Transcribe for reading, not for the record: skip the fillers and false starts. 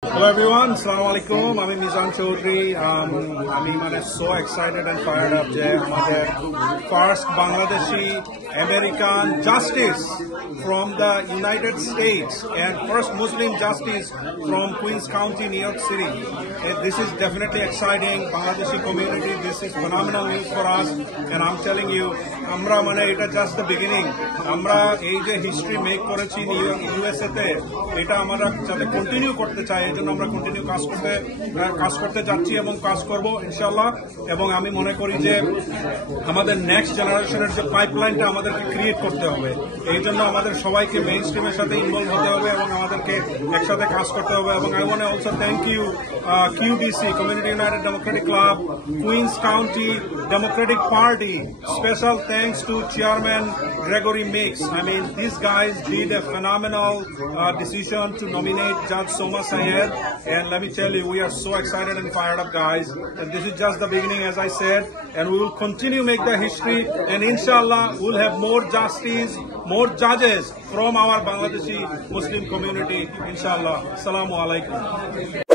Hello everyone, Assalamu alaikum. I'm Mizan Chaudhry. I'm so excited and fired up. First Bangladeshi American justice from the United States and first Muslim justice from Queens County, New York City. This is definitely exciting. Bangladeshi community, this is phenomenal news for us. And I'm telling you, Amra Mane, it's just the beginning. Amra age history make করেছি USA তে এটা আমরা যাতে continue করতে চাই এজন্য আমরা continue কাজ করতে যাচ্ছি এবং কাজ করব ইনশাআল্লাহ এবং আমি মনে করি যে আমাদের নেক্সট জেনারেশনের যে পাইপলাইনটা আমাদেরকে ক্রিয়েট করতে হবে এইজন্য আমাদের সবাইকে মেইন স্ট্রিমের সাথে ইনভলভ হতে হবে এবং আমাদেরকে একসাথে কাজ করতে হবে এবং I want to also thank you QDC Community United Democratic Club, Queens County Democratic Party. Special thanks to Chairman Gregory Mix. I mean, these guys did a phenomenal decision to nominate Judge Soma Sayed. And let me tell you, we are so excited and fired up, guys. And this is just the beginning, as I said. And we will continue make the history. And inshallah, we'll have more justice, more judges from our Bangladeshi Muslim community. Inshallah. Assalamu alaikum.